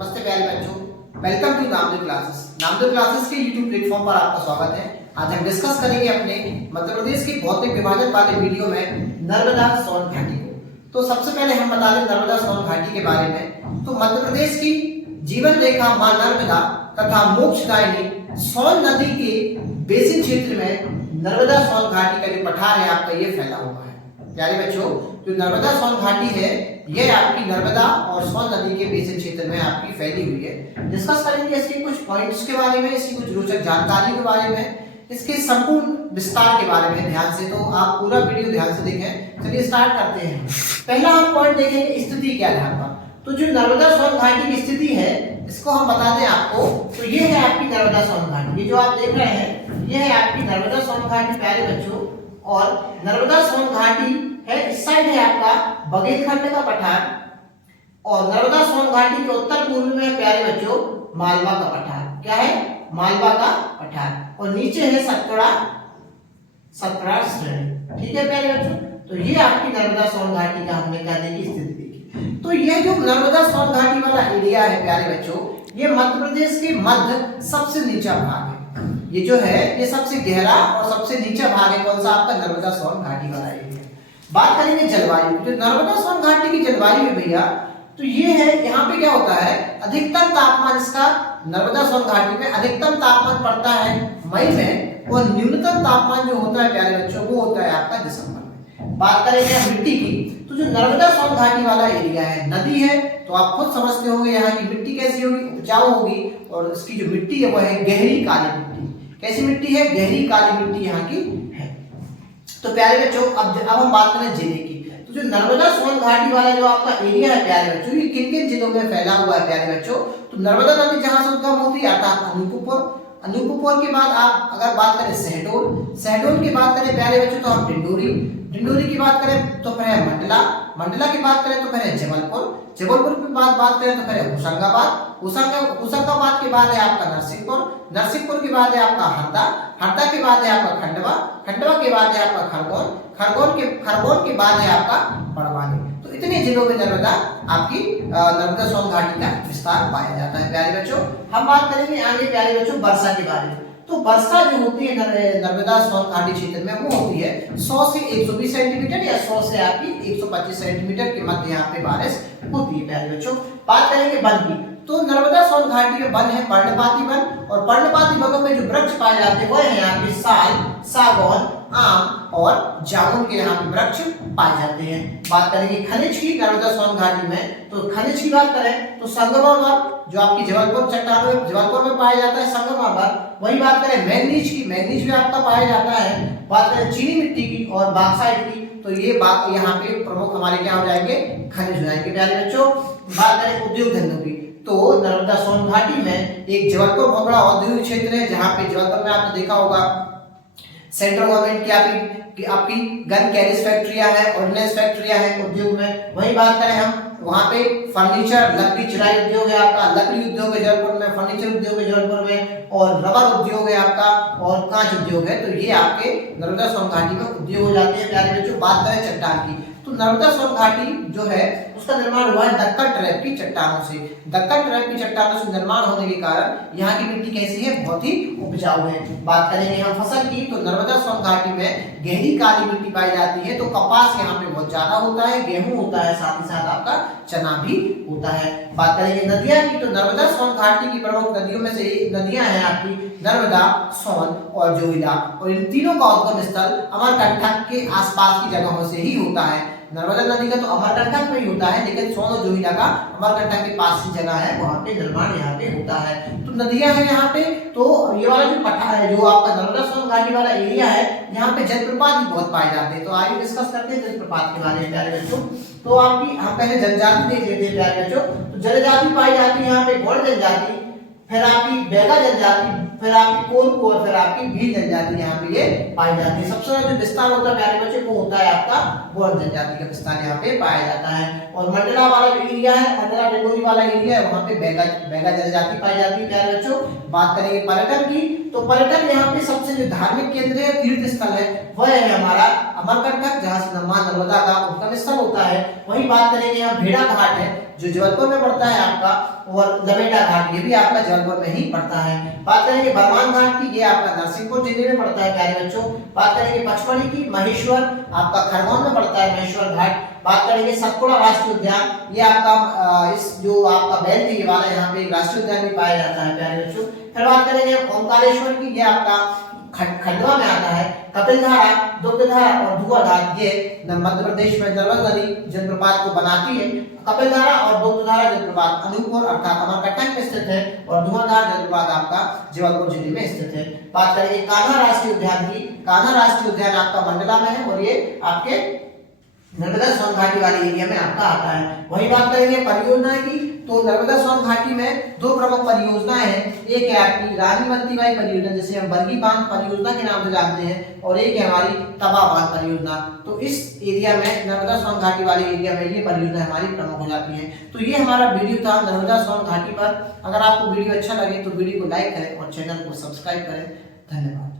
नमस्ते प्यारे बच्चों, welcome to Namdev classes. Namdev classes के यूट्यूब प्लेटफॉर्म पर आपका स्वागत है। आज हम डिस्कस करेंगे अपने मध्य प्रदेश की भौतिक विभाजन वाले वीडियो में नर्मदा सोन घाटी को। तो सबसे पहले हम बता दें नर्मदा सोन घाटी के बारे में। तो मध्य प्रदेश की जीवन रेखा मां नर्मदा तथा मोक्षदायिनी सोन नदी के बेसिन क्षेत्र में नर्मदा सोन घाटी का जो पठार है आपका ये फैला हुआ है। प्यारे बच्चों, जो नर्मदा सोन घाटी है यह आपकी नर्मदा और सोन नदी के बेसिन क्षेत्र में आपकी फैली हुई है। डिस्कस करेंगे इसके कुछ पॉइंट्स के बारे में, इसकी कुछ रोचक जानकारी के बारे में, इसके संपूर्ण विस्तार के बारे में ध्यान से। तो आप पूरा वीडियो ध्यान से देखें। चलिए स्टार्ट करते हैं। पहला हम पॉइंट देखेंगे स्थिति के आधार पर। तो जो नर्मदा सोन घाटी की स्थिति है इसको हम बता दें आपको। तो ये है आपकी नर्मदा सोन घाटी, ये जो आप देख रहे हैं ये है आपकी नर्मदा सोन घाटी प्यारे बच्चों। और नर्मदा सोन घाटी है, इस साइड है आपका बघेलखंड का पठार और नर्मदा सोन घाटी के उत्तर पूर्व में प्यारे बच्चों मालवा का पठार। क्या है? मालवा का पठार। और नीचे है सतपुड़ा श्रेणी। ठीक है प्यारे बच्चों, तो ये आपकी नर्मदा सोन घाटी का हमने क्या देखी स्थिति देखी। तो ये जो नर्मदा सोन घाटी वाला एरिया है प्यारे बच्चों, ये मध्य प्रदेश के मध्य सबसे नीचा भाग है। ये जो है ये सबसे गहरा और सबसे नीचा भाग है। कौन सा? आपका नर्मदा सोन घाटी वाला एरिया। बात करेंगे जलवायु। जो नर्मदा सोन घाटी की जलवायु है भैया, तो ये है यहाँ पे क्या होता है, अधिकतम तापमान इसका नर्मदा सोन घाटी में अधिकतम तापमान पड़ता है मई में और न्यूनतम तापमान जो होता है प्यारे बच्चों वो होता है आपका दिसंबर में। बात करेंगे मिट्टी की, तो जो नर्मदा सोन घाटी वाला एरिया है, नदी है, तो आप खुद समझते होंगे यहाँ की मिट्टी कैसी होगी, उपजाऊ होगी। और इसकी जो मिट्टी है वो है गहरी काली मिट्टी। कैसी मिट्टी है? गहरी काली मिट्टी यहाँ की है। तो प्यारे बच्चों अब हम बात करें जिले की। तो जो नर्मदा सोन घाटी वाला जो आपका एरिया है प्यारे बच्चों, ये किन किन जिलों में फैला हुआ है प्यारे बच्चों? तो नर्मदा नदी जहां से उद्गम होती है अर्थात अनूपपुर के बाद आप अगर बात करें शहडोल की बात करें प्यारे बच्चों तो हम डिंडोरी की बात करें तो फिर है मंडला की बात करें तो फिर है जबलपुर की बात करें तो फिर है होशंगाबाद के बाद है आपका नरसिंहपुर के बाद है आपका हरदा के बाद है आपका खंडवा के बाद है आपका खरगोन के बाद है आपका बड़वानी। तो इतने जिलों में नर्मदा सोन घाटी का विस्तार पाया जाता है प्यारे बच्चों। हम बात करेंगे आगे प्यारे बच्चों वर्षा के बारे में। तो वर्षा जो होती है नर्मदा सोन घाटी क्षेत्र में वो होती है 100 से 120 सेंटीमीटर या 100 से आपकी 125 सेंटीमीटर के मध्य यहाँ पे बारिश होती है प्यारे बच्चों। बात करेंगे वन की, तो नर्मदा सोन घाटी में वन है पर्णपाती वन। और पर्णपाती वनों में जो वृक्ष पाए जाते हैं वह है यहाँ पे साल, सागौन, आम और जामुन के यहाँ पे वृक्ष पाए जाते हैं। बात करेंगे खनिज की नर्मदा सोन घाटी में, तो खनिज की बात करें तो संगमरमर जो आपकी जबलपुर में पाया जाता है संगमरमर। वही बात करें मैंगनीज की, मैंगनीज भी आपका पाया जाता है। बात करें चीनी मिट्टी की और बॉक्साइट की, तो ये बात यहाँ पे प्रमुख हमारे क्या हो जाएंगे, खनिज हो जाएंगे प्यारे बच्चों। बात करें उद्योग धंधों की, तो नर्मदा सोन घाटी में एक जबलपुर बहुत बड़ा औद्योगिक क्षेत्र है जहाँ पे जबलपुर में आपने देखा होगा सेंट्रल गवर्नमेंट की आपकी गन कैरिज फैक्ट्रियां है, ऑर्डिनेंस फैक्ट्रियां है उद्योग में। वही बात करें हम वहाँ पे फर्नीचर लकड़ी चिराई उद्योग है आपका, लकड़ी उद्योग है जबलपुर में, फर्नीचर उद्योग है जबलपुर में, और रबर उद्योग है आपका और कांच उद्योग है। तो ये आपके नर्मदा सोन घाटी में उद्योग हो जाते हैं प्यारे बच्चों। बात करें चट्टान की, तो नर्मदा सोन घाटी जो है उसका निर्माण हुआ है दक्कन ट्रैप की चट्टानों से। दक्कन ट्रैप की चट्टानों से निर्माण होने के कारण यहाँ की मिट्टी कैसी है, बहुत ही उपजाऊ है। बात करेंगे हम फसल की, तो नर्मदा सोन घाटी में गहरी काली मिट्टी पाई जाती है। तो कपास यहाँ पे बहुत ज्यादा होता है, गेहूं होता है, साथ ही साथ आपका चना भी होता है। बात करेंगे नदियां की, तो नर्मदा सोन घाटी की प्रमुख नदियों में से नदियां हैं आपकी नर्मदा, सोन और जोगिला। और इन तीनों का उद्गम स्थल अमरकंटक के आसपास की जगहों से ही होता है। नर्मदा नदी का तो अमरकंटक में ही होता है, लेकिन सोन और जोगिला का अमरकंटक के पास की जगह है, वहां पे निर्माण यहाँ पे होता है। तो नदियां हैं यहाँ पे। तो ये वाला जो पठार है जो आपका नर्मदा सोन घाटी वाला एरिया है, यहाँ पे जलप्रपात भी बहुत पाए जाते हैं। तो आइए डिस्कस करते हैं जलप्रपात के बारे में प्यारे बच्चों। तो आपकी हम पहले जनजाति देख लेते हैं प्यारे बच्चों। तो जनजाति पाई जाती है यहाँ पे गौड़ जनजाति, फिर आपकी बैगा जनजाति, फिर आपकी कोरकू और फिर आपकी भील जनजाति यहाँ पे ये पाई जाती है। सबसे ज्यादा जो विस्तार होता है प्यारे बच्चे वो होता है आपका गौड़ जनजाति का विस्तार यहाँ पे पाया जाता है। और मंडला वाला जो एरिया है, मंडला डिंडोरी वाला एरिया है, वहाँ पे बैगा जनजाति पाई जाती है प्यारे बच्चों। बात करेंगे पर्यटन की, तो पर्यटन यहाँ पे सबसे जो धार्मिक केंद्र है, तीर्थ स्थल है, वह है हमारा अमरकंटक, जहाँ से मां नर्मदा का उद्गम स्थल होता है। वही बात करेंगे यहाँ भेड़ा घाट है जो जबलपुर में पड़ता है आपका, और लमेटा घाट ये भी आपका जबलपुर में ही पड़ता है। बात करेंगे बरमान घाट की, ये आपका नरसिंहपुर जिले में पड़ता है प्यारे बच्चों। बात करेंगे पचमढ़ी की, महेश्वर आपका खरगोन में पड़ता है महेश्वर घाट। बात करेंगे सतपुड़ा राष्ट्रीय उद्यान, ये आपका इस जो आपका बैल वाला यहाँ पे राष्ट्रीय उद्यान भी पाया जाता है प्यारे बच्चों। फिर बात करेंगे ओंकारेश्वर की, ये आपका खंडवा में आता है। कपिलधारा, दुग्धधारा और धुआंधार ये मध्य प्रदेश में नर्मदा नदी जलप्रपात को बनाती है। कपिलधारा और दुग्धधारा जलप्रपात अनूपपुर अर्थात अमरकंटक में स्थित है, और धुआंधार जलप्रपात आपका जबलपुर जिले में स्थित है। बात करेंगे कान्हा राष्ट्रीय उद्यान की, कान्हा राष्ट्रीय उद्यान आपका मंडला में है, और ये आपके नर्मदा सोन घाटी वाले एरिया में आपका आता है। वही बात करेंगे परियोजना की, तो नर्मदा सोन घाटी में दो प्रमुख परियोजनाएं हैं। एक है आपकी रानीवंती बाई परियोजना, जिसे हम बरगी बांध परियोजना के नाम से जानते हैं, और एक है हमारी तवा बांध परियोजना। तो इस एरिया में नर्मदा सोन घाटी वाले एरिया में ये परियोजना हमारी प्रमुख हो जाती है। तो ये हमारा वीडियो था नर्मदा सोन घाटी पर। अगर आपको वीडियो अच्छा लगे तो वीडियो को लाइक करें और चैनल को सब्सक्राइब करें। धन्यवाद।